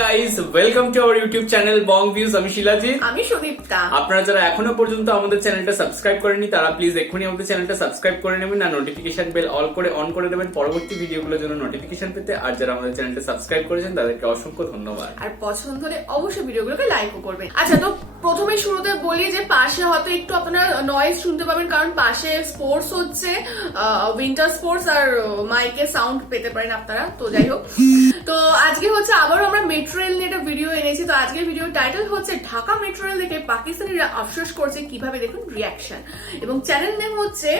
Guys, welcome to our YouTube channel Bong views. আমি শিলাজিৎ, আমি সুদীপ্তা। আপনারা যারা এখনো পর্যন্ত আমাদের চ্যানেলটা সাবস্ক্রাইব করেননি তারা প্লিজ এক্ষুনি আমাদের চ্যানেলটা সাবস্ক্রাইব করে নেবেন আর নোটিফিকেশন বেল অন করে দেবেন পরবর্তী ভিডিওগুলোর জন্য নোটিফিকেশন পেতে। আর যারা আমাদের চ্যানেলটা সাবস্ক্রাইব করেছেন তাদেরকে অসংখ্য ধন্যবাদ। আর পছন্দ হলে অবশ্যই ভিডিওগুলোকে লাইকও করবেন। আচ্ছা, তো প্রথমে শুরুতে বলি যে পাশে হয়তো একটু আপনারা নয়েজ শুনতে পাবেন, কারণ পাশে স্পোর্টস হচ্ছে, উইন্টার স্পোর্টস, আর মাইকে সাউন্ড পেতে পারেন আপনারা। তো যাই হোক, তো আজকে হচ্ছে আবারও আমরা মেট্রো রেল নিয়ে একটা ভিডিও এনেছি। তো আজকের ভিডিওর টাইটেল হচ্ছে ঢাকা মেট্রো রেল দেখে পাকিস্তানিরা আফসোস করছে, কিভাবে দেখুন রিয়াকশন, এবং চ্যানেল নেম হচ্ছে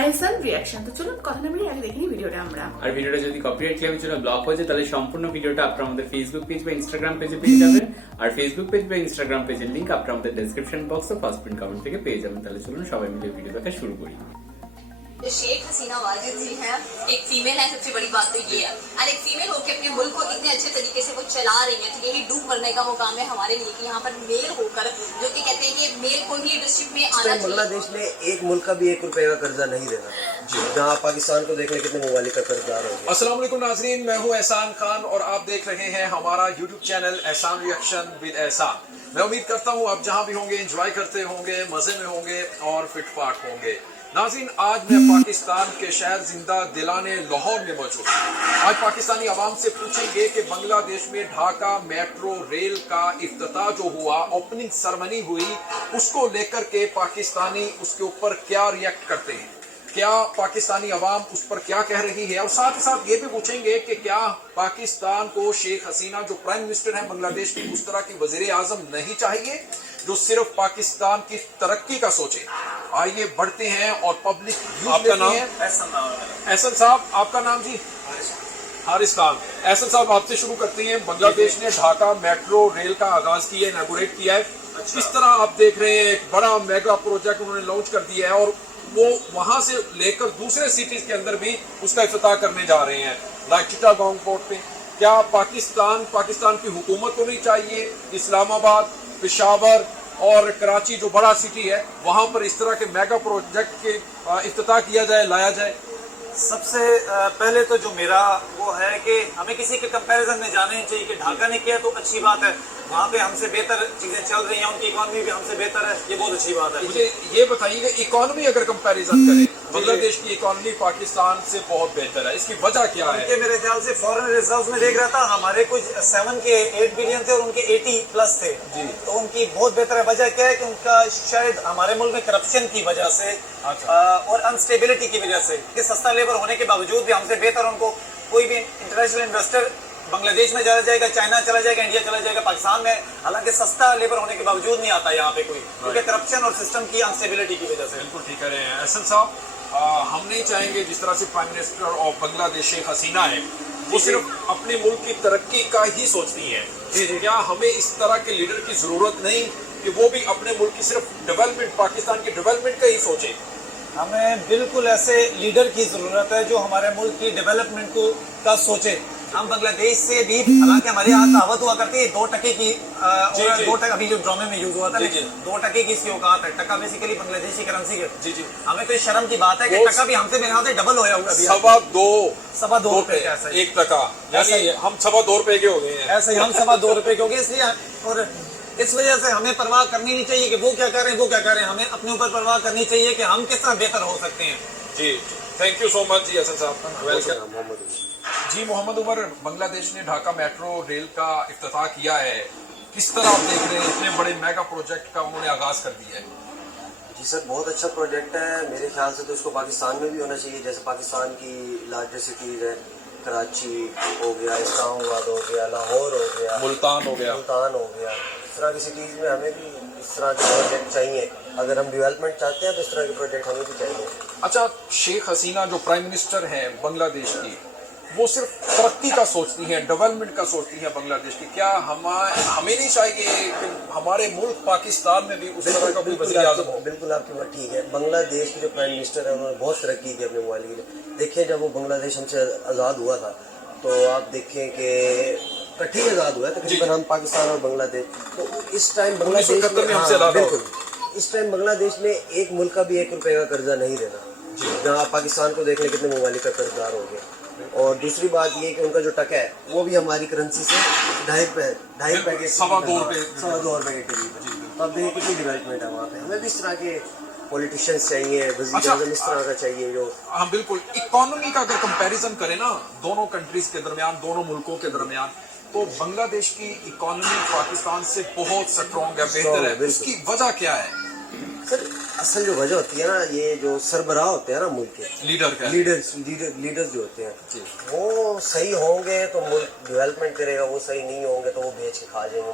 এহসান রিয়াকশন। তো চলুন কথা না বলি আগে দেখিনি ভিডিওটা আমরা। আর ভিডিওটা যদি কপিরাইট ক্লেমের জন্য ব্লক হয়ে যায় তাহলে সম্পূর্ণ ভিডিওটা আপনারা আমাদের ফেসবুক পেজ বা ইনস্টাগ্রাম পেজে পেয়ে যাবেন। আর ফেসবুক পেজ বা ইনস্টাগ্রাম পেজের লিংক আপনারা আমাদের ডেসক্রিপশন বক্স ও ফার্স্ট পিন কমেন্ট থেকে পেয়ে যাবেন। তাহলে চলুন সবাই মিলে ভিডিও দেখা শুরু করি। जो शेख हसीना वाजिद जी हैं, एक फीमेल है, सबसे बड़ी बात तो ये है, और एक फीमेल होकर अपने मुल्क को इतने अच्छे तरीके से वो चला रही है। तो यही डूब मरने का मुकाम है हमारे लिए कि यहाँ पर मेल होकर, जो कि कहते हैं कि मेल को ही लीडरशिप में आना चाहिए। बांग्लादेश ने एक मुल्क का भी ₹1 का कर्जा नहीं देना, जहाँ पाकिस्तान को देखने कितने ममालिक का कर्जदार हो गया। अस्सलाम वालेकुम नाजरीन, मैं हूँ एहसान खान और आप देख रहे हैं हमारा यूट्यूब चैनल एहसान रिएक्शन विद एहसान। मैं उम्मीद करता हूँ आप जहाँ भी होंगे एंजॉय करते होंगे, मजे में होंगे और फिट फाट होंगे। नाज़रीन, आज मैं पाकिस्तान के शहर जिंदा दिलाने लाहौर में मौजूद हूँ। आज पाकिस्तानी अवाम से पूछेंगे कि बांग्लादेश में ढाका मेट्रो रेल का इफ्तिताह जो हुआ, ओपनिंग सेरेमनी हुई, उसको लेकर के पाकिस्तानी उसके ऊपर क्या रिएक्ट करते हैं, क्या पाकिस्तानी अवाम उस पर क्या कह रही है, और साथ ही साथ ये भी पूछेंगे कि क्या पाकिस्तान को शेख हसीना जो प्राइम मिनिस्टर है बांग्लादेश की, उस तरह की वजीर आजम नहीं चाहिए जो सिर्फ पाकिस्तान की तरक्की का सोचे। आइए बढ़ते हैं और पब्लिक आपका नाम? एहसन साहब, आपका नाम जी? हारिस खान। एहसन साहब, आपसे शुरू करते हैं। बांग्लादेश ने ढाका मेट्रो रेल का आगाज किया, इनॉग्रेट किया है। किस तरह आप देख रहे हैं, एक बड़ा मेगा प्रोजेक्ट उन्होंने लॉन्च कर दिया है और वो वहां से लेकर दूसरे सिटीज के अंदर भी उसका इफ्तिताह करने जा रहे हैं, लाइक चिटागोंग पोर्ट पे। क्या पाकिस्तान की हुकूमत को नहीं चाहिए इस्लामाबाद, पेशावर और कराची जो बड़ा सिटी है वहां पर इस तरह के मेगा प्रोजेक्ट के इफ्तिताह किया जाए, लाया जाए? सबसे पहले तो जो मेरा वो है कि हमें किसी के कंपैरिजन में जाना नहीं चाहिए कि ढाका ने किया तो अच्छी बात है, वहाँ पे हमसे बेहतर चीजें चल रही हैं, उनकी इकोनॉमी भी हमसे बेहतर है, ये बहुत अच्छी बात है। मुझे ये बताइएगा, इकोनॉमी अगर कंपैरिजन करें, बांग्लादेश की इकोनॉमी पाकिस्तान से बहुत बेहतर है, इसकी वजह क्या है? उनके मेरे ख्याल से फॉरेन रिजर्व में देख रहा था, हमारे कुछ 7 के 8 बिलियन थे और उनके 80 प्लस थे जी। तो उनकी बहुत बेहतर है। वजह क्या है कि उनका शायद हमारे मुल्क में करप्शन की वजह से और अनस्टेबिलिटी की वजह से कि सस्ता लेबर होने के बावजूद भी हमसे बेहतर उनको कोई भी इंटरनेशनल इन्वेस्टर बांग्लादेश में चला जाएगा, चाइना चला जाएगा, इंडिया चला जाएगा, पाकिस्तान में हालांकि सस्ता लेबर होने के बावजूद नहीं आता यहाँ पे कोई, क्योंकि करप्शन और सिस्टम की अनस्टेबिलिटी की वजह से। बिल्कुल ठीक कह रहे हैं एहसन साहब। हम नहीं चाहेंगे जिस तरह से prime minister of Bangladesh Sheikh Hasina है वो सिर्फ अपने मुल्क की तरक्की का ही सोचती है। क्या हमें इस तरह के लीडर की जरूरत नहीं कि वो भी अपने मुल्क की सिर्फ डेवलपमेंट, पाकिस्तान की डेवलपमेंट का ही सोचे? हमें बिल्कुल ऐसे लीडर की जरूरत है जो हमारे मुल्क की डेवलपमेंट को का सोचे। हम बांग्लादेश से भी, हालांकि हमारे यहाँ कहावत हुआ करती है 2 टके की, जी। 2 टका अभी जो ड्रामे में यूज हुआ था, जी। 2 टके की इसकी औकात है। टका बेसिकली बांग्लादेशी करेंसी के। जी जी। हमें तो शर्म की बात है कि टका भी हमसे मेरे यहाँ से डबल होया होगा, 2.25 रुपए ऐसा ही। 1 टका, ऐसा ही यानी है। हम 2.25 रुपए के हो गए हैं। ऐसे ही हम 2.25 रुपए के हो गए, इसलिए और इस वजह से हमें परवाह करनी नहीं चाहिए कि वो क्या कर रहे हैं, वो क्या कर रहे हैं। हमें अपने ऊपर परवाह करनी चाहिए कि हम किस तरह बेहतर हो सकते हैं। जी, थैंक यू सो मच जी हसन साहब, वेलकम। मोहम्मद जी मोहम्मद उमर, बांग्लादेश ने ढाका मेट्रो रेल का इफ्तिताह किया है, किस तरह आप देख रहे हैं? इतने बड़े मेगा प्रोजेक्ट का उन्होंने आगाज कर दिया है। जी सर, बहुत अच्छा प्रोजेक्ट है। मेरे ख्याल से तो इसको पाकिस्तान में भी होना चाहिए। जैसे पाकिस्तान की लार्जेस्ट सिटीज है, कराची हो गया, इस्लामाबाद हो गया, लाहौर हो गया, मुल्तान हो गया। इस तरह की सिटीज़ में हमें भी इस तरह के प्रोजेक्ट चाहिए। अगर हम डेवलपमेंट चाहते हैं तो इस तरह के प्रोजेक्ट हमें भी चाहिए। अच्छा, शेख हसीना जो प्राइम मिनिस्टर हैं बांग्लादेश की, वो सिर्फ तरक्की का सोचती हैं, डेवलपमेंट का सोचती हैं बांग्लादेश की। क्या हमें नहीं चाहिए कि हमारे मुल्क पाकिस्तान में भी उस तरह का कोई वज़ीर आज़म हो? बिल्कुल आपकी बात ठीक है। बांग्लादेश के जो प्राइम मिनिस्टर है उन्होंने बहुत तरक्की की अपने ममालिक में। देखिए, जब वो बांग्लादेश हमसे आज़ाद हुआ था तो आप देखें कि इकट्ठे आज़ाद हुआ है तकरीबन हम पाकिस्तान और बांग्लादेश। तो इस टाइम बांग्लादेश में हमसे बिल्कुल इस टाइम बांग्लादेश ने एक मुल्क का भी ₹1 का कर्जा नहीं देना, जहाँ पाकिस्तान को देखने कितने ममालिक का कर्जदार हो गया। और दूसरी बात ये कि उनका जो टका है वो भी हमारी करेंसी से 2.5 पैकेट, सवा 2 रुपए। सवा 2 रुपए के करीब है। तो अब देखिए कितनी डेवलपमेंट है वहाँ पे। हमें भी इस तरह के पॉलिटिशियंस चाहिए, वज़ीर अच्छा। आज़म इस तरह का चाहिए जो हाँ बिल्कुल। इकोनॉमी का अगर कंपैरिजन करें ना दोनों कंट्रीज के दरमियान, दोनों मुल्कों के दरमियान, तो बांग्लादेश की इकोनॉमी पाकिस्तान से बहुत स्ट्रॉन्ग है, बेहतर है। बिल्कुल। उसकी वजह क्या है? सर असल जो वजह होती है ना, ये जो सरबराह होते हैं ना मुल्क के, लीडर का लीडर्स जो होते हैं जी। वो सही होंगे तो मुल्क डेवलपमेंट करेगा, वो सही नहीं होंगे तो वो बेच के खा जाएंगे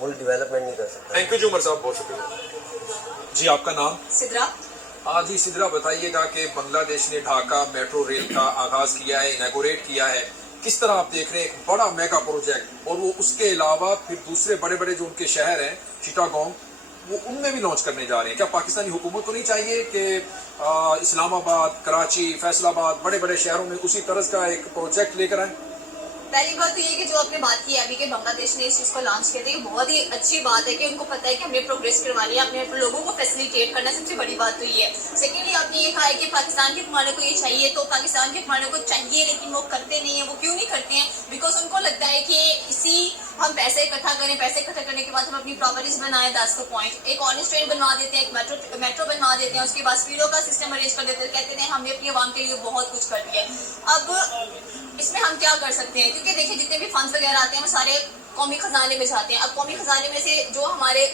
मुल्क डेवलपमेंट नहीं कर सकता। थैंक यू जी उमर साहब, बहुत शुक्रिया जी। आपका नाम? सिद्रा। आज ही सिद्रा, बताइएगा कि बांग्लादेश ने ढाका मेट्रो रेल का आगाज किया है, इनॉग्रेट किया है, किस तरह आप देख रहे हैं? एक बड़ा मेगा प्रोजेक्ट, और वो उसके अलावा फिर दूसरे बड़े बड़े जो उनके शहर हैं चिटागोंग, वो उनमें भी लॉन्च करने जा रहे हैं। क्या पाकिस्तानी हुकूमत को नहीं चाहिए कि इस्लामाबाद, कराची, फैसलाबाद, बड़े बड़े शहरों में उसी तरह का एक प्रोजेक्ट लेकर आए? पहली बात तो ये कि जो आपने बात की अभी कि बांग्लादेश ने इस चीज को लॉन्च किया था, ये बहुत ही अच्छी बात है कि उनको पता है कि हमने प्रोग्रेस करवानी है, अपने लोगों को फैसिलिटेट करना, सबसे बड़ी बात तो ये है। सेकेंडली आपने ये कहा है कि पाकिस्तान के हुक्मरानों को ये चाहिए, तो पाकिस्तान के हुक्मरानों को चाहिए लेकिन वो करते नहीं है। वो क्यों नहीं करते हैं? बिकॉज उनको लगता है कि इसी हम पैसे इकट्ठा करें, पैसे इकट्ठा करने के बाद हम अपनी प्रॉपर्टीज बनाए, दैट्स द पॉइंट। एक ऑनेस्ट ट्रेन बनवा देते हैं, एक मेट्रो बनवा देते हैं, उसके बाद स्पीडों का सिस्टम अरेंज कर देते हैं, कहते हैं हमने अपनी आवाम के लिए बहुत कुछ कर दिया। अब इसमें हम क्या कर सकते हैं? क्योंकि देखिए जितने भी फंड्स वगैरह आते हैं वो सारे कौमी खजाने में जाते हैं। अब कौमी खजाने में से जो हमारे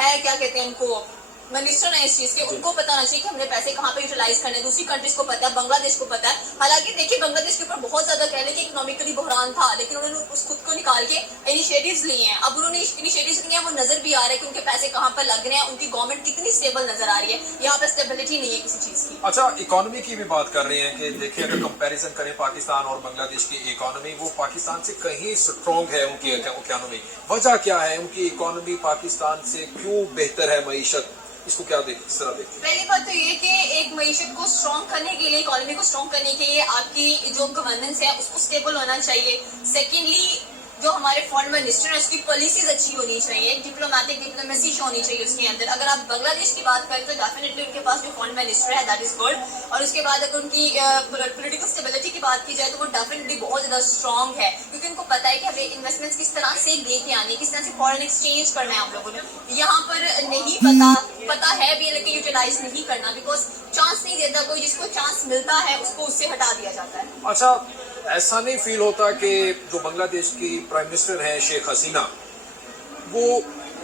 है क्या कहते हैं उनको मिनिस्टर है इस चीज के, उनको पता होना चाहिए कि हमने पैसे कहाँ पे यूटिलाइज करने हैं। दूसरी कंट्रीज को पता है, बांग्लादेश को पता है। हालांकि देखिए बांग्लादेश के ऊपर बहुत ज्यादा कह लें कि इकोनॉमिकली बहरान था, लेकिन उन्होंने उस खुद को निकाल के इनिशिएटिव्स लिए हैं। अब उन्होंने इनिशिएटिव्स लिए हैं, वो नजर भी आ रहा है कि उनके पैसे कहाँ पर लग रहे हैं, उनकी गवर्नमेंट कितनी स्टेबल नजर आ रही है। यहाँ पर स्टेबिलिटी नहीं है किसी चीज की। अच्छा, इकोनॉमी की भी बात कर रहे हैं कि देखिए अगर कंपैरिजन करें पाकिस्तान और बांग्लादेश की इकोनॉमी, वो पाकिस्तान से कहीं स्ट्रॉन्ग है उनकी इकोनॉमी। वजह क्या है? उनकी इकोनॉमी पाकिस्तान से क्यों बेहतर है मईशत? इसको क्या देख किस तरह देखते हैं? पहली बात तो ये कि एक मईशत को स्ट्रॉन्ग करने के लिए, इकोनॉमी को स्ट्रॉन्ग करने के लिए आपकी जो गवर्नेंस है उसको स्टेबल होना चाहिए। सेकेंडली जो हमारे फॉरेन मिनिस्टर है उसकी पॉलिसीज अच्छी होनी चाहिए, डिप्लोमेसी होनी चाहिए उसके अंदर। अगर आप बांग्लादेश की बात करें तो डेफिनेटली उनके पास जो फॉरेन मिनिस्टर है दैट इज गुड, और उसके बाद अगर उनकी पॉलिटिकल स्टेबिलिटी की बात की जाए तो वो डेफिनेटली बहुत ज्यादा स्ट्रॉन्ग है, क्योंकि उनको पता है कि हमें इन्वेस्टमेंट्स किस तरह से लेके आनी, किस तरह से फॉरेन एक्सचेंज करना है हम लोगों ने। यहाँ पर नहीं पता है भी लेकिन यूटिलाइज नहीं करना, बिकॉज चांस नहीं देता कोई, जिसको चांस मिलता है उसको उससे हटा दिया जाता है। अच्छा, ऐसा नहीं फील होता कि जो बांग्लादेश की प्राइम मिनिस्टर हैं शेख हसीना, वो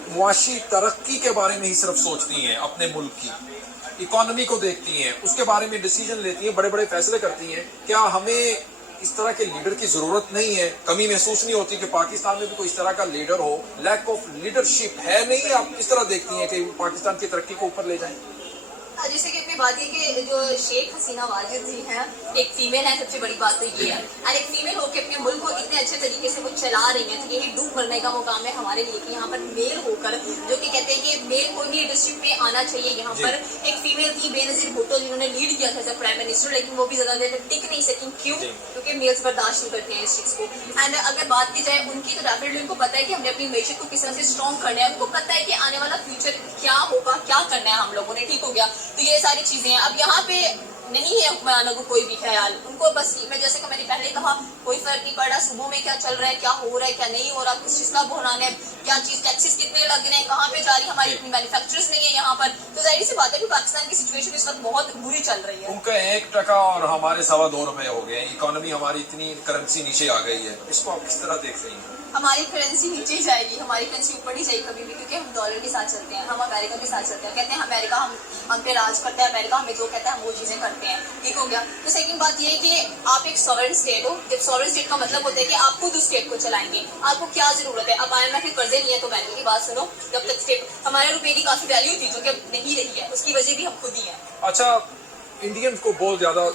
मुआशी तरक्की के बारे में ही सिर्फ सोचती हैं, अपने मुल्क की इकोनॉमी को देखती हैं, उसके बारे में डिसीजन लेती हैं, बड़े बड़े फैसले करती हैं? क्या हमें इस तरह के लीडर की जरूरत नहीं है? कमी महसूस नहीं होती कि पाकिस्तान में भी कोई इस तरह का लीडर हो? लैक ऑफ लीडरशिप है नहीं? आप इस तरह देखती हैं कि पाकिस्तान की तरक्की को ऊपर ले जाएं? जैसे कि अपनी बात है कि जो शेख हसीना वाजिद जी हैं, एक फीमेल है, सबसे बड़ी बात तो ये है, और एक फीमेल होकर अपने मुल्क को इतने अच्छे तरीके से वो चला रही है, तो यही डूब करने का मुकाम है हमारे लिए कि यहाँ पर मेल होकर, जो कि कहते हैं कि मेल को ही लीडरशिप में आना चाहिए। यहाँ पर एक फीमेल थी बेनजीर भुट्टो, जिन्होंने लीड किया था एज प्राइम मिनिस्टर, लेकिन वो भी ज्यादा देर तक टिक नहीं सकी। क्यों? क्योंकि मेल्स बर्दाश्त नहीं करते हैं इस चीज को। एंड अगर बात की जाए उनकी, तो डेफिनेटली उनको पता है कि हमने अपनी मैशत को किस तरह से स्ट्रॉन्ग करना है, उनको पता है कि आने वाला फ्यूचर क्या होगा, क्या करना है हम लोगों ने। ठीक हो गया, तो ये सारी चीजें हैं। अब यहाँ पे नहीं है हुक्मरानों को कोई भी ख्याल, उनको बस मैं जैसे कि मैंने पहले कहा, कोई फर्क नहीं पड़ रहा सुबह में क्या चल रहा है, क्या हो रहा है, क्या नहीं हो रहा, किस चीज का बहरान है, क्या चीज टैक्सेस कितने लग रहे हैं, कहाँ पे जा रही है, हमारी इतनी मैन्युफैक्चरर्स नहीं है यहाँ पर। तो जाहिर सी बात है कि पाकिस्तान की सिचुएशन इस वक्त बहुत बुरी चल रही है। उनका 1 टका और हमारे 2.25 रुपए हो गए, इकोनॉमी हमारी इतनी करेंसी नीचे आ गई है, इसको आप किस तरह देख रही हैं? हमारी करेंसी नीचे जाएगी, हमारी करेंसी ऊपर नहीं जाएगी कभी भी, क्योंकि हम डॉलर के साथ चलते हैं, हम अमेरिका के साथ चलते हैं। कहते हैं अमेरिका हम पे राज करता है, अमेरिका हमें जो कहता है हम वो चीजें करते हैं। ठीक हो गया। तो सेकंड बात ये है कि आप एक सॉवरेन स्टेट हो। जब सॉवरेन स्टेट का मतलब होता है कि आप खुद उस स्टेट को चलाएंगे, आपको क्या जरूरत है। अब IMF के कर्जे नहीं है तो बैंक की बात सुनो, जब तक स्टेट, हमारे रुपए की काफी वैल्यू थी जो कि अब नहीं रही है, उसकी वजह भी हम खुद ही है। अच्छा, इंडियंस को बहुत ज्यादा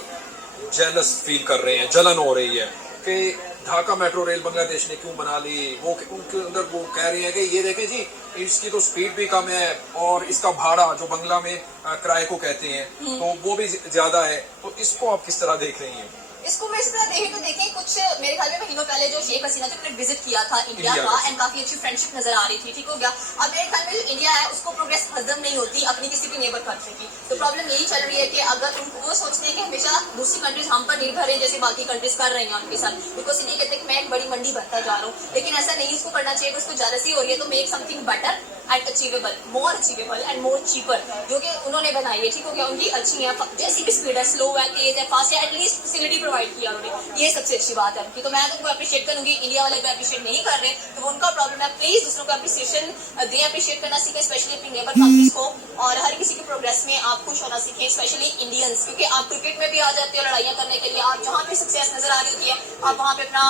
जेलस फील कर रहे हैं, जलन हो रही है कि ढाका मेट्रो रेल बांग्लादेश ने क्यों बना ली। वो उनके अंदर वो कह रहे हैं कि ये देखें जी, इसकी तो स्पीड भी कम है और इसका भाड़ा जो बंगला में किराए को कहते हैं तो वो भी ज्यादा है। तो इसको आप किस तरह देख रही हैं? इसको मैं इस तरह देखें तो देखें कुछ मेरे ख्याल में महीनों पहले जो शेख हसीना थे उन्होंने विजिट किया था इंडिया इंडिया का का। एंड काफी अच्छी फ्रेंडशिप नजर आ रही थी, ठीक हो गया। अब मेरे ख्याल में जो इंडिया है उसको प्रोग्रेस हजम नहीं होती अपनी किसी भी नेबर कंट्री की, तो प्रॉब्लम यही चल रही है कि अगर उनको वो सोचते हैं कि हमेशा दूसरी कंट्रीज हम पर निर्भर है जैसे बाकी कंट्रीज कर रही हैं उनके साथ, बिकॉज ये कहते हैं कि मैं एक बड़ी मंडी बनता जा रहा हूँ, लेकिन ऐसा नहीं इसको करना चाहिए। उसको जेलसी हो रही है तो make something better and achievable, more achievable and more cheaper, जो कि उन्होंने बनाई है, ठीक हो गया। उनकी अच्छी है, जैसी भी स्पीड है, स्लो है, तेज है, फास्ट है, एटलीस्ट फैसिलिटी प्रोवाइड किया उन्होंने, ये सबसे अच्छी बात है उनकी। तो मैं तो उनको अप्रिशिएट करूंगी। इंडिया वाले भी अप्रिशिएट नहीं कर रहे तो वो उनका प्रॉब्लम है, प्लीज दूसरों को अप्रिसिएशन दें, अप्रिशिएट करना सीखें, स्पेशली अपनी नेबर कंट्रीज को, और हर किसी के प्रोग्रेस में आप खुश होना सीखें, स्पेशली इंडियंस, क्योंकि आप क्रिकेट में भी आ जाते हो लड़ाइयाँ करने के लिए, आप जहाँ पे सक्सेस नजर आ रही होती है आप वहाँ पे अपना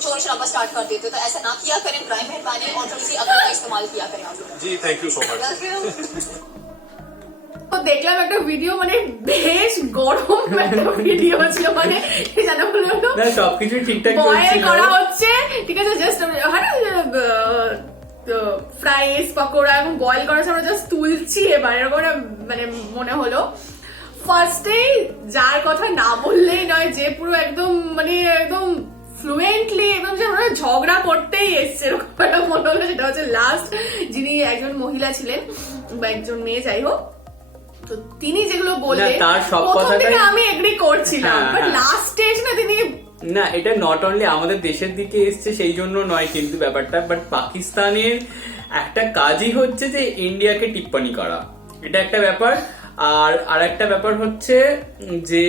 शोर शराबा स्टार्ट कर देते हो, तो ऐसा ना किया करें, प्राइम मेहरबानी, और थोड़ी सी अकल का इस्तेमाल किया करें आप लोग। जी थैंक यू सो मच। তো দেখলাম একটা ভিডিও, মানে বেশ গরম একটা ভিডিও ছিল, মানে জানা হলো না সবকিছু ঠিকঠাক বয়েল চলছিল। করা হচ্ছে, ঠিক আছে, জাস্ট ফ্রাইস পকোড়া এবং বয়েল করা হচ্ছে, আমরা জাস্ট তুলছি এবার, এরকম একটা মানে মনে হলো। ফার্স্টেই যার কথা না বললেই নয়, যে পুরো একদম মানে একদম ফ্লুয়েন্টলি একদম যে আমরা ঝগড়া করতেই এসছে এরকম একটা মনে হলো, সেটা হচ্ছে লাস্ট যিনি একজন মহিলা ছিলেন বা একজন মেয়ে, যাই হোক, তো তিনি যেগুলো বললেন না, তার সব প্রথম কথাটাই- থেকে আমি এগ্রি করছিলাম, হ্যাঁ, বাট হ্যাঁ। লাস্টে এসে না তিনি না এটা নট অনলি আমাদের দেশের দিকে এসছে সেই জন্য নয় কিন্তু ব্যাপারটা, বাট পাকিস্তানের একটা কাজই হচ্ছে যে ইন্ডিয়াকে টিপ্পনি করা, এটা একটা ব্যাপার। আর একটা ব্যাপার হচ্ছে যে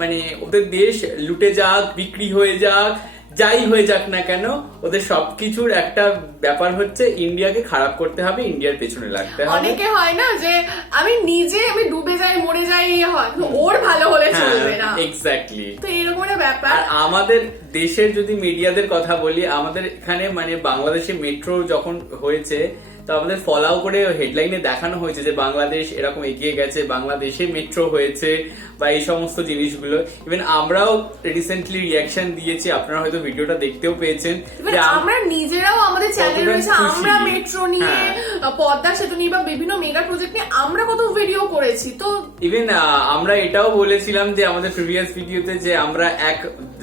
মানে ওদের দেশ লুটে যাক, বিক্রি হয়ে যাক, যাই হয়ে যাক না কেন, ওদের সবকিছুর একটা ব্যাপার হচ্ছে ইন্ডিয়াকে খারাপ করতে হবে, ইন্ডিয়ার পেছনে লাগতে হবে। অনেকে হয় না যে আমি নিজে আমি ডুবে যাই মরে যাই, হয় কিন্তু ওর ভালো হলে চলবে না, এক্স্যাক্টলি। তো এরকম একটা ব্যাপার। আর আমাদের দেশের যদি মিডিয়াদের কথা বলি, আমাদের এখানে মানে বাংলাদেশে মেট্রো যখন হয়েছে তো আমাদের ফলাও করে হেডলাইনে দেখানো হয়েছে যে বাংলাদেশ এরকম এগিয়ে গেছে, বাংলাদেশে মেট্রো হয়েছে বা এই সমস্ত জিনিসগুলো। ইভেন আমরাও রিসেন্টলি রিয়াকশন দিয়েছি, আপনারা হয়তো ভিডিওটা দেখতেও পেয়েছেন এবার যে আমরা নিজেরাও আমাদের চ্যানেল কতটা রয়েছে, খুশি। আমরা মেট্রো নিয়ে, হ্যাঁ। পদ্মা সেতু নিয়ে বা বিভিন্ন মেগা প্রজেক্ট নিয়ে আমরা কত ভিডিও করেছি। তো ইভেন আমরা এটাও বলেছিলাম যে আমাদের প্রিভিয়াস ভিডিওতে যে আমরা এক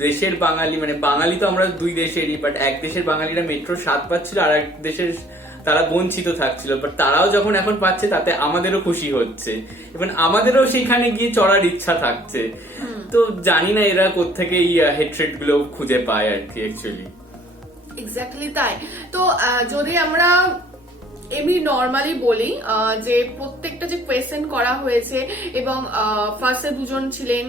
দেশের বাঙালি, মানে বাঙালি তো আমরা দুই দেশেরই, বাট এক দেশের বাঙালিরা মেট্রো স্বাদ পাচ্ছিল, আর এক দেশের তারা বঞ্চিত থাকছিল, বাট তারাও যখন এখন পাচ্ছে তাতে আমাদেরও খুশি হচ্ছে, এবং আমাদেরও সেখানে গিয়ে চড়ার ইচ্ছা থাকছে। তো জানি না এরা কোত্থেকে এই হেট্রেড গুলো খুঁজে পায় আর কি অ্যাকচুয়ালি। এক্স্যাক্টলি তাই। তো যদি আমরা এমনি নর্মালি বলি যে প্রত্যেকটা যে কোয়েশ্চেন করা হয়েছে, এবং ফার্স্টে দুজন ছিলেন,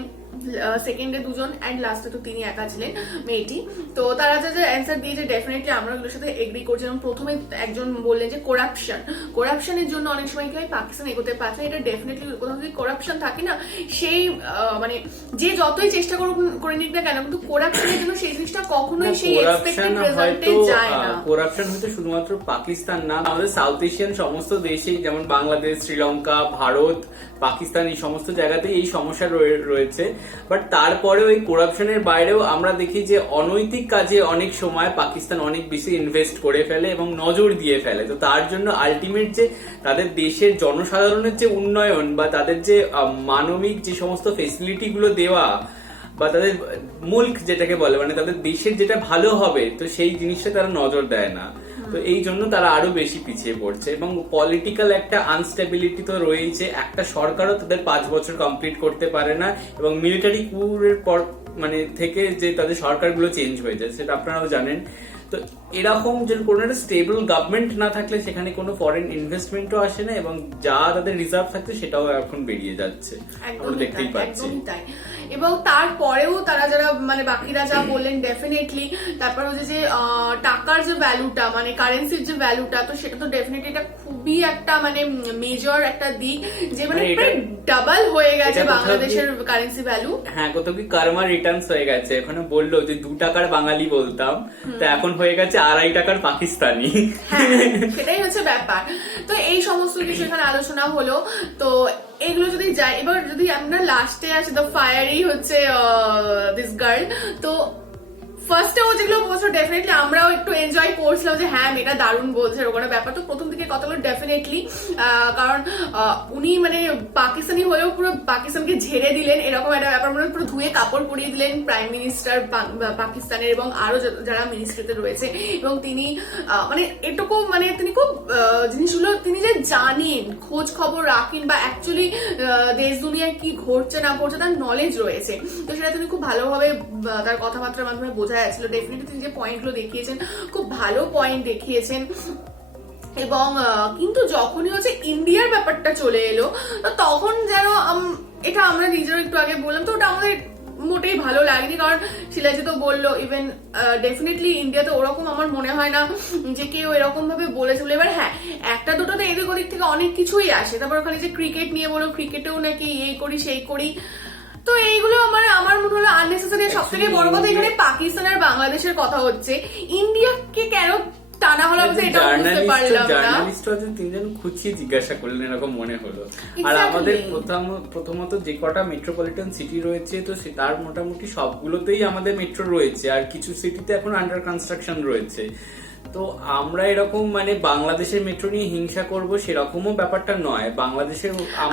সেকেন্ডে দুজন, এন্ড লাস্টে তো তিনি একা ছিলেন, মেয়েটি। তো তারা যে অ্যান্সার দিয়েছে ডেফিনেটলি আমরা ওগুলোর সাথে এগ্রি করছি। এবং প্রথমে একজন বললেন যে করাপশনের জন্য অনেক সময় কি হয় পাকিস্তান এগোতে পারছে না, এটা ডেফিনেটলি কোথাও যদি করাপশন থাকে না, সেই মানে যে যতই চেষ্টা করে নিক না কেন, কিন্তু করাপশনের জন্য সেই জিনিসটা কখনোই সেই এক্সপেক্টেড রেজাল্টে যায় না। করাপশন হয়তো শুধুমাত্র পাকিস্তান না, আমাদের সাউথ এশিয়ান সমস্ত দেশেই, যেমন বাংলাদেশ, শ্রীলঙ্কা, ভারত, পাকিস্তান, এই সমস্ত জায়গাতেই এই সমস্যা রয়েছে। বাট তারপরেও এই করাপশনের বাইরেও আমরা দেখি যে অনৈতিক কাজে অনেক সময় পাকিস্তান অনেক বেশি ইনভেস্ট করে ফেলে এবং নজর দিয়ে ফেলে। তো তার জন্য আলটিমেট যে তাদের দেশের জনসাধারণের যে উন্নয়ন বা তাদের যে মানবিক যে সমস্ত ফেসিলিটি গুলো দেওয়া বা তাদের মুল্ক যেটাকে বলে, মানে তাদের দেশের যেটা ভালো হবে, তো সেই জিনিসটা তারা নজর দেয় না। তো এই জন্য তারা আরো বেশি পিছিয়ে পড়ছে। এবং পলিটিক্যাল একটা আনস্টেবিলিটি তো রয়েছে, একটা সরকারও তাদের 5 বছর কমপ্লিট করতে পারে না, এবং মিলিটারি কুরের পর মানে থেকে যে তাদের সরকারগুলো চেঞ্জ হয়ে যায় সেটা আপনারাও জানেন। তো এরকম যে কোনো একটা স্টেবল গভর্নমেন্ট না থাকলে সেখানে কোনো ফরেন ইনভেস্টমেন্টও আসে না, এবং যা তাদের রিজার্ভ থাকছে সেটাও এখন বেরিয়ে যাচ্ছে, আমরা দেখতেই পাচ্ছি। একদমই তাই। এবং তারপরেও তারা যারা মানে বাকিরা যা বললেন ডেফিনেটলি, তারপর হচ্ছে যে টাকার যে ভ্যালুটা, মানে কারেন্সির যে ভ্যালুটা, তো সেটা তো ডেফিনেটলি এটা খুবই একটা মানে মেজর একটা দিক, যে মানে প্রায় ডাবল হয়ে গেছে বাংলাদেশের কারেন্সি ভ্যালু। হ্যাঁ, কোথাও কি কারমা রিটার্নস হয়ে গেছে। এখানে বললো যে 2 টাকার বাঙালি বলতাম, তো এখন হয়ে গেছে 2.5 টাকার পাকিস্তানি। সেটাই হচ্ছে ব্যাপার। তো এই সমস্ত কিছু এখানে আলোচনা হলো। তো এগুলো যদি যাই, এবার যদি আমরা লাস্টে আসি, দ্য ফায়ারই হচ্ছে দিস গার্ল। তো ফার্স্টে ও যেগুলো বলছো ডেফিনেটলি আমরাও একটু এনজয় করছিলাম যে হ্যাঁ মেয়েটা দারুণ বলছে এরকম একটা ব্যাপার। তো প্রথম দিকে কথাগুলো ডেফিনেটলি কারণ উনি মানে পাকিস্তানি হয়েও পুরো পাকিস্তানকে ঝেড়ে দিলেন এরকম একটা ব্যাপার, মানে পুরো ধুয়ে কাপড় পরিয়ে দিলেন প্রাইম মিনিস্টার পাকিস্তানের এবং আরো যারা মিনিস্ট্রিতে রয়েছে। এবং তিনি মানে এটুকু মানে তিনি খুব জিনিসগুলো তিনি যে জানেন, খোঁজ খবর রাখেন বা অ্যাকচুয়ালি দেশ দুনিয়ায় কি ঘটছে না ঘটছে তার নলেজ রয়েছে। তো সেটা তিনি খুব ভালোভাবে তার কথাবার্তার মাধ্যমে বোঝা যাচ্ছিল। ডেফিনেটলি তিনি যে পয়েন্টগুলো দেখিয়েছেন খুব ভালো পয়েন্ট দেখিয়েছেন। এবং কিন্তু যখনই হচ্ছে ইন্ডিয়ার ব্যাপারটা চলে এলো তখন যেন এটা আমরা নিজেরও একটু আগে বললাম, তো ওটা আমাদের মোটেই ভালো লাগেনি। কারণ শিলাজি তো বললো ইভেন ডেফিনেটলি ইন্ডিয়াতে ওরকম আমার মনে হয় না যে কেউ এরকম ভাবে বলেছে বলে। এবার হ্যাঁ একটা দুটো তো এদিক ওদিক থেকে অনেক কিছুই আসে। তারপর ওখানে যে ক্রিকেট নিয়ে বলো, ক্রিকেটেও নাকি এই করি সেই করি, তো এইগুলো আমার মনে হলো আননেসেসারি। সব থেকে বড় কথা এখানে পাকিস্তান আর বাংলাদেশের কথা হচ্ছে, ইন্ডিয়াকে কেন টানা হলো এটা বুঝতে পারলাম না। জার্নালিস্টরা যে তিনজন খুঁচিয়ে জিজ্ঞাসা করলেন এরকম মনে হলো। আর আমাদের প্রথমত যে কটা মেট্রোপলিটন সিটি রয়েছে তো তার মোটামুটি সবগুলোতেই আমাদের মেট্রো রয়েছে, আর কিছু সিটিতে এখন আন্ডার কনস্ট্রাকশন রয়েছে। তো আমরা এরকম মানে বাংলাদেশের মেট্রো নিয়ে হিংসা করব সেরকমও ব্যাপারটা নয়। বাংলাদেশের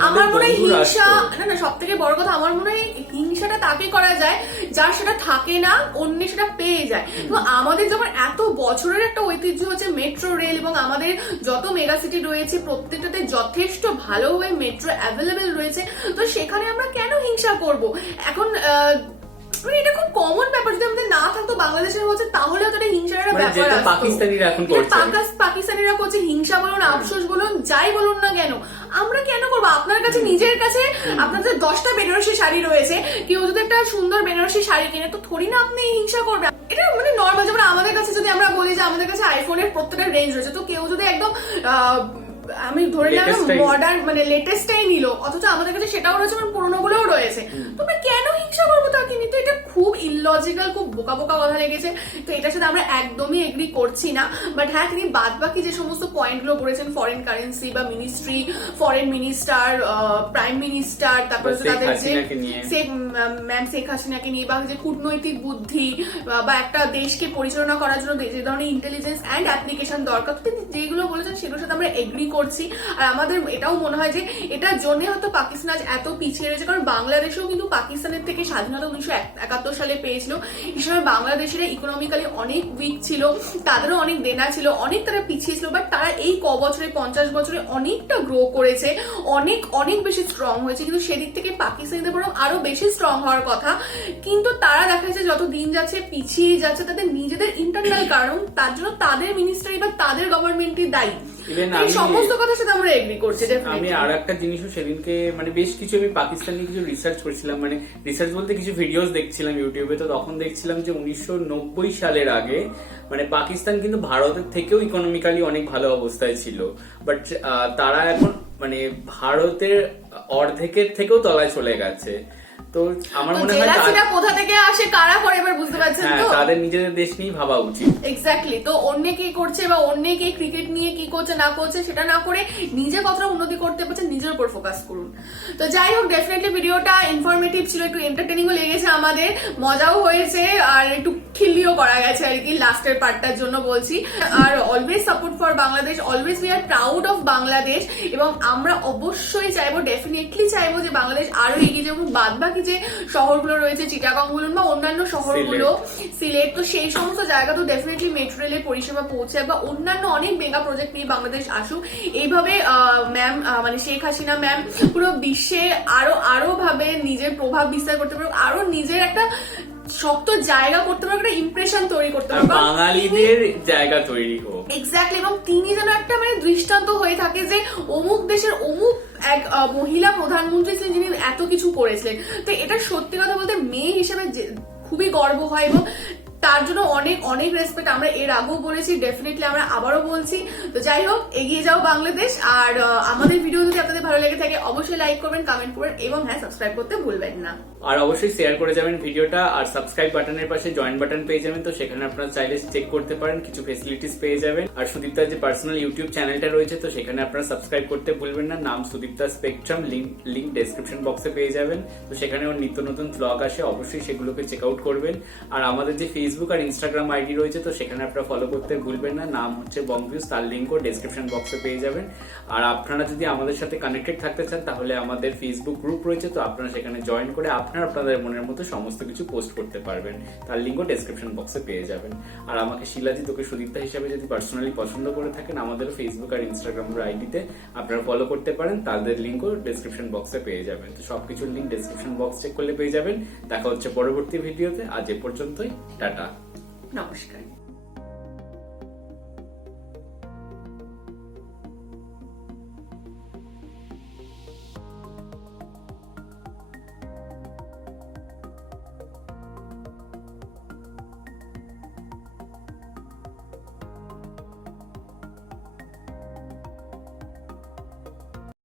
আমার মনে হয় হিংসা না, সব থেকে বড় কথা আমার মনে হয় হিংসাটা তাকে করা যায় যার সেটা থাকে না, অন্য সেটা পেয়ে যায়। তো আমাদের যখন এত বছরের একটা ঐতিহ্য হচ্ছে মেট্রো রেল এবং আমাদের যত মেগা সিটি রয়েছে প্রত্যেকটাতে যথেষ্ট ভালোভাবে মেট্রো অ্যাভেলেবেল রয়েছে, তো সেখানে আমরা কেন হিংসা করব? এখন এটা খুব কমন ব্যাপার, যদি আমাদের না থাকতো বাংলাদেশের হচ্ছে তাহলে তো এটা হিংসার একটা ব্যাপার আসতো। পাকিস্তানিরা করছে, হিংসা বলুন আফসোস বলুন যাই বলুন না কেন, আমরা কেন করবো? আপনার কাছে নিজের কাছে আপনার যে 10টা বেনারসি শাড়ি রয়েছে, কেউ যদি একটা সুন্দর বেনারসি শাড়ি কিনে তো থোড়ি না আপনি হিংসা করবেন। এটা মানে নর্মাল। যেমন আমাদের কাছে যদি আমরা বলি যে আমাদের কাছে আইফোনের প্রত্যেকটা রেঞ্জ রয়েছে, তো কেউ যদি একদম আমি ধরে নিলাম মডার্ন মানে লেটেস্টটাই নিল, অথচ আমাদের কাছে সেটাও রয়েছে মানে পুরোনো গুলোও রয়েছে, তোমরা কেন হিংসা করবো তাকে নিয়ে? তো এটা খুব ইললজিক্যাল, খুব বোকা বোকা কথা লেগেছে। তো এটার সাথে আমরা একদমই এগ্রি করছি না। বাট হ্যাঁ তিনি বাদ বাকি যে সমস্ত পয়েন্টগুলো করেছেন, ফরেন কারেন্সি বা ministry, foreign minister, prime minister, তারপরে তাদের যে ম্যাম শেখ হাসিনাকে নিয়ে বা যে কূটনৈতিক বুদ্ধি বা একটা দেশকে পরিচালনা করার জন্য যে ধরনের ইন্টেলিজেন্স অ্যান্ড অ্যাপ্লিকেশন দরকার, যেগুলো বলেছেন সেগুলোর সাথে আমরা এগ্রি করছি। আর আমাদের এটাও মনে হয় যে এটার জন্য হয়তো পাকিস্তান আজ এত পিছিয়ে রয়েছে, কারণ বাংলাদেশেও কিন্তু পাকিস্তানের থেকে স্বাধীনতা 1971 সালে পেয়েছিল। এই সময় বাংলাদেশের ইকোনমিক্যালি অনেক উইক ছিল, তাদেরও অনেক দেনা ছিল, অনেক তারা পিছিয়ে ছিল। বাট তারা এই বছরে 50 বছরে অনেকটা গ্রো করেছে, অনেক অনেক বেশি স্ট্রং হয়েছে। কিন্তু সেদিক থেকে পাকিস্তানিদের বরং আরো বেশি স্ট্রং হওয়ার কথা, কিন্তু তারা দেখা যাচ্ছে যত দিন যাচ্ছে পিছিয়ে যাচ্ছে তাদের নিজেদের ইন্টারনাল কারণ, তার জন্য তাদের মিনিস্ট্রি বা তাদের গভর্নমেন্টই দায়ী। সমস্ত কথার সাথে আমরা এগ্রি করছি। আমি আর একটা জিনিসও সেদিনকে মানে বেশ কিছু আমি পাকিস্তানি কিছু রিসার্চ করছিলাম, মানে রিসার্চ বলতে কিছু ভিডিওস দেখছিলাম ইউটিউবে। তো তখন দেখছিলাম যে 1990 সালের আগে মানে পাকিস্তান কিন্তু ভারতের থেকেও ইকোনমিক্যালি অনেক ভালো অবস্থায় ছিল, বাট তারা এখন মানে ভারতের অর্ধেকের থেকেও তলায় চলে গেছে। তো আমার মনে হয় কোথা থেকে আসে কারা করে এবার বুঝতে পারছেন তো, তাদের নিজেদের দেশ নিয়ে ভাবা উচিত। এক্স্যাক্টলি। তো অন্য কি করছে বা অন্য কি ক্রিকেট নিয়ে কি করছে না করছে সেটা না করে নিজে কতটা উন্নতি করতে পারছে নিজের উপর ফোকাস করুন। তো যাই হোক, ডেফিনেটলি ভিডিওটা ইনফরমেটিভ ছিল, একটু এন্টারটেনিংও লেগেছে আমাদের, মজাও হয়েছে আর একটু খিল্লিও করা গেছে আর কি লাস্টের পার্টটার জন্য বলছি। আর always support for Bangladesh, always we are proud of Bangladesh. এবং আমরা অবশ্যই চাইবো, ডেফিনেটলি চাইবো যে বাংলাদেশ আরো এগিয়ে যাবো। বাদ বাকি যে শহরগুলো রয়েছে চিটাগং বলুন বা অন্যান্য শহরগুলো, সিলেট, তো সেই সমস্ত জায়গা তো ডেফিনেটলি মেট্রো রেলের পরিষেবা পৌঁছে বা অন্যান্য অনেক মেগা প্রজেক্ট নিয়ে বাংলাদেশ আসুক। এইভাবে ম্যাম মানে শেখ হাসিনা ম্যাম পুরো বিশ্বে আরো ভাবে নিজের প্রভাব বিস্তার করতে পারবে, আরো নিজের একটা শক্ত জায়গা করতে পারবে, একটা ইমপ্রেশন তৈরি করতে পারবে, বাঙালিদের জায়গা তৈরি হোক। এক্স্যাক্টলি। এবং তিনি যেন একটা মানে দৃষ্টান্ত হয়ে থাকে যে অমুক দেশের অমুক এক মহিলা প্রধানমন্ত্রী ছিলেন যিনি এত কিছু করেছিলেন। তো এটা সত্যি কথা বলতে মেয়ে হিসেবে খুবই গর্ব হয় এবং তার জন্য অনেক অনেক রেসপেক্ট। আমরা এর আগেও বলেছি, ডেফিনেটলি আমরা আবারও বলছি। তো যাই হোক, এগিয়ে যাও বাংলাদেশ। আর আমাদের ভিডিও যদি আপনাদের ভালো লেগে থাকে অবশ্যই লাইক করবেন, কমেন্ট করবেন এবং হ্যাঁ সাবস্ক্রাইব করতে ভুলবেন না। আর অবশ্যই শেয়ার করে যাবেন ভিডিওটা। আর সাবস্ক্রাইব বাটনের পাশে জয়েন বাটন পেয়ে যাবেন, তো সেখানে আপনারা চাইলে চেক করতে পারেন, কিছু ফেসিলিটিস পেয়ে যাবেন। আর সুদীপ্তার যে পার্সোনাল ইউটিউব চ্যানেলটা রয়েছে তো সেখানে আপনারা সাবস্ক্রাইব করতে ভুলবেন না, নাম সুদীপ্তা স্পেকট্রাম, লিঙ্ক ডেসক্রিপশন বক্সে পেয়ে যাবেন। তো সেখানে ওর নিত্য নতুন ব্লগ আসে, অবশ্যই সেগুলোকে চেক আউট করবেন। আর আমাদের যে ফেসবুক আর ইনস্টাগ্রাম আইডি রয়েছে, তো সেখানে আপনারা ফলো করতে ভুলবেন না। নাম হচ্ছে বংভিউজ, তার লিঙ্কও ডেসক্রিপশন বক্সে পেয়ে যাবেন। আর আপনারা যদি আমাদের সাথে কানেক্টেড থাকতে চান তাহলে আমাদের ফেসবুক গ্রুপ রয়েছে, তো আপনারা সেখানে জয়েন করে আপনারা আপনাদের মনের মতো সমস্ত কিছু পোস্ট করতে পারবেন, তার লিঙ্কও ডেসক্রিপশন বক্সে পেয়ে যাবেন। আর আমাকে শিলাজিৎ ওকে সুদীপ্তা হিসাবে যদি পার্সোনালি পছন্দ করে থাকেন, আমাদের ফেসবুক আর ইনস্টাগ্রাম আইডিতে আপনারা ফলো করতে পারেন, তাদের লিঙ্কও ডেসক্রিপশন বক্সে পেয়ে যাবেন। তো সবকিছুর লিঙ্ক ডেসক্রিপশন বক্স চেক করলে পেয়ে যাবেন। দেখা হচ্ছে পরবর্তী ভিডিওতে। আজ এ পর্যন্তই, টাটা, নমস্কার।